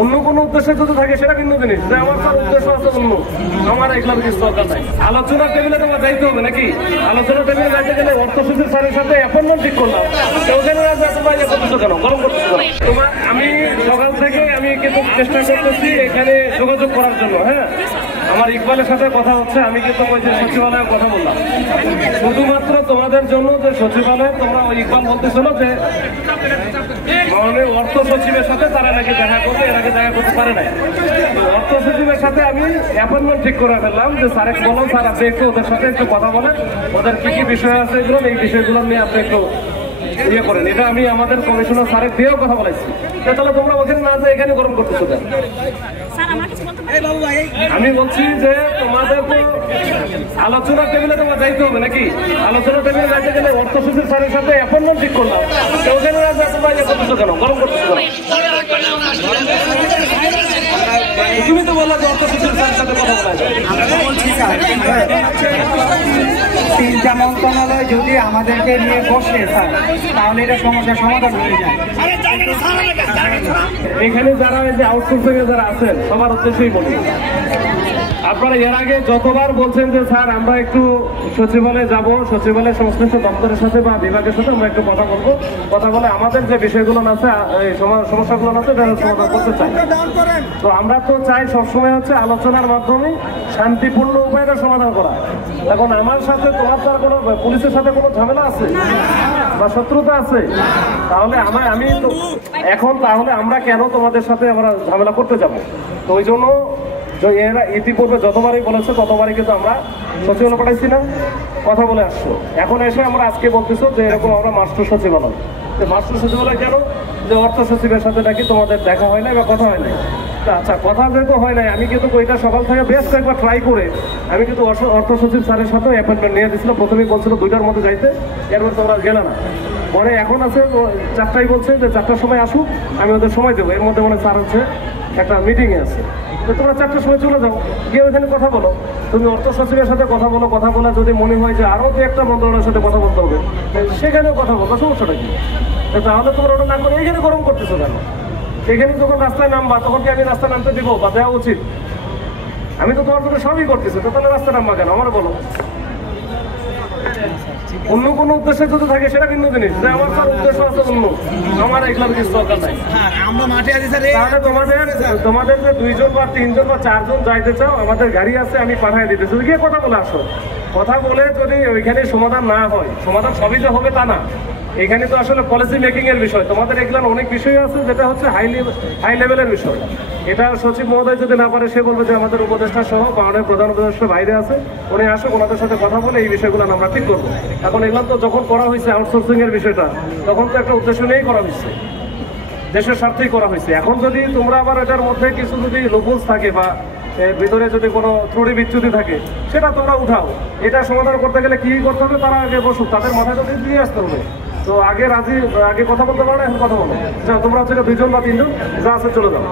অন্য কোনো উদ্দেশ্যে যদি থাকে সেটা ভিন্ন জিনিস, যে আমার তার উদ্দেশ্য আছে অন্য, আমার এগুলোর কিছু দরকার নাই। আলোচনার টেবিলে তোমার যাইতে হবে নাকি? আলোচনার টেবিলে যাইতে গেলে অর্থ সচিব স্যারের সাথে অ্যাপয়েন্টমেন্ট ঠিক করলাম, ওখানে তোমরা ইয়ে করতেছো কেন, গরম করতেছো কেন? তোমার আমি সকাল থেকে আমি কিন্তু চেষ্টা করতেছি এখানে যোগাযোগ করার জন্য। হ্যাঁ, আমার ইকবালের সাথে কথা হচ্ছে, আমি কিন্তু ওই যে সচিবালয়ে কথা বললাম শুধুমাত্র তোমাদের জন্য, যে সচিবালয়ে তোমরা ওই ইকবাল বলতেছিল যে মাননীয় অর্থ সচিবের সাথে তারা নাকি দেখা করবে, এর আগে দেখা করতে পারে নাই। অর্থ সচিবের সাথে আমি অ্যাপয়েন্টমেন্ট ঠিক করে ফেললাম যে স্যার বলো, স্যার আপনি একটু ওদের সাথে একটু কথা বলেন, ওদের কি কি বিষয় আছে এগুলো, এই বিষয়গুলো নিয়ে আপনি একটু ইয়ে করেন। এটা আমি আমাদের কমিশনার স্যারের দিয়েও কথা বলেছি। তাহলে তোমরা ওখানে না যে এখানে গরম করতেছো কেন? আমি বলছি যে তোমাদের তো আলোচনার টেবিলে তোমার যাইতে হবে নাকি? আলোচনার টেবিলে যাইতে গেলে অর্থ সচিব স্যারের সাথে অ্যাপয়েন্টমেন্ট ঠিক করলাম, ওখানে না যে তোমরা ইয়ে করতেছো কেন, গরম করতেছো কেন? তুমি তো বললা যে অর্থ সচিব স্যারের সাথে কথা বলা যায়। তিনটা মন্ত্রণালয় যদি আমাদেরকে নিয়ে বসে স্যার, তাহলে এটা সমস্যার সমাধান হয়ে যায়। এখানে যারা এই যে আউটসোর্সিং এ যারা আছেন সবার উদ্দেশ্যেই বলি, আপনারা এর আগে যতবার বলছেন যে স্যার আমরা একটু সচিবালয়ে যাব, সচিবালয়ের সংশ্লিষ্ট দপ্তরের সাথে বা বিভাগের সাথে আমরা একটু কথা বলবো, কথা বলে আমাদের যে বিষয়গুলো আছে, এই সমস্যাগুলো আছে সমাধান করতে চাই। তো আমরা তো চাই সবসময় হচ্ছে আলোচনার মাধ্যমে শান্তিপূর্ণ উপায়ে সমাধান করা। এখন আমার সাথে তোমার তার কোনো পুলিশের সাথে কোনো ঝামেলা আছে বা শত্রুতা আছে, তাহলে আমি তো এখন তাহলে আমরা কেন তোমাদের সাথে আমরা ঝামেলা করতে যাব? তো ওই জন্য এরা ইতিপূর্বে যতবারই বলেছে ততবারই কিন্তু আমরা সচিবালয় পাঠাইছি না, কথা বলে আসছো। এখন এসে আমরা আজকে বলতেছো যে এরকম আমরা মাস্টার সচিবালয়, যে মাস্টার সচিবালয় কেন? যে অর্থ সচিবের সাথে নাকি তোমাদের দেখা হয় না বা কথা হয় নাই। আচ্ছা, কথা যেহেতু হয় নাই, আমি কিন্তু ওইটা সকাল থেকে বেশ কয়েকবার ট্রাই করে আমি কিন্তু অর্থ সচিব স্যারের সাথেও অ্যাপয়েন্টমেন্ট নিয়ে দিয়েছিলাম। প্রথমেই বলছিল 2টার মধ্যে যাইতে, এরপর তোমরা গেলে না। পরে এখন আছে 4টায় বলছে যে 4টার সময় আসুক, আমি ওদের সময় দেবো। এর মধ্যে মনে স্যার হচ্ছে একটা মিটিংয়ে আছে, তো তোমরা 4টার সময় চলে যাও, গিয়ে ওইখানে কথা বলো। তুমি অর্থ সচিবের সাথে কথা বলো, কথা বলে যদি মনে হয় যে আরও একটা মন্ত্রণালয়ের সাথে কথা বলতে হবে, সেখানেও কথা বলবো, সমস্যাটা কি? তাহলে তোমরা ওটা না করে এইখানে গরম করতেছো কেন? এখানে যখন রাস্তায় নামবা তখন কি আমি রাস্তায় নামতে দিব বা দেওয়া উচিত? আমি তো তোমার জন্য সবই করতেছি, তো তাহলে রাস্তায় নামবা কেন আমার বলো? অন্য কোনো উদ্দেশ্যে যদি থাকে সেটা ভিন্ন জিনিস, যে আমার তার উদ্দেশ্য আছে অন্য, আমার এগুলোর কিছু দরকার নাই। তাহলে তোমাদের যে 2জন বা 3জন বা 4জন যাইতে চাও, আমাদের গাড়ি আছে, আমি পাঠিয়ে দিতেছি, গিয়ে কথা বলে আসো। কথা বলে যদি ওইখানে সমাধান না হয়, সমাধান সবই যে হবে তা না। এখানে তো আসলে পলিসি মেকিং এর বিষয়, তোমাদের এগুলোর অনেক বিষয় আছে যেটা হচ্ছে হাই লেভেলের বিষয়। এটা সচিব মহোদয় যদি না পারে, সে বলবে যে আমাদের উপদেষ্টা সহ মাননীয় প্রধান উপদেষ্টা বাইরে আছে, উনি আসুক, ওনাদের সাথে কথা বলে এই বিষয়গুলো আমরা ঠিক করবো। এখন এগুলো তো যখন করা হয়েছে আউটসোর্সিং এর বিষয়টা, তখন তো একটা উদ্দেশ্য নিয়েই করা হয়েছে, দেশের স্বার্থেই করা হয়েছে। এখন যদি তোমরা আবার এটার মধ্যে কিছু যদি লোপোস থাকে বা ভিতরে যদি কোনো ত্রুটি বিচ্যুতি থাকে, সেটা তোমরা উঠাও। এটা সমাধান করতে গেলে কি করতে হবে, তারা আগে বসুক, তাদের মাথায় যদি দিয়ে আসতে হবে। তো আগে কথা বলতে পারো না, এখন কথা বলো। তোমরা হচ্ছে 2জন বা 3জন যা আছে চলে যাও।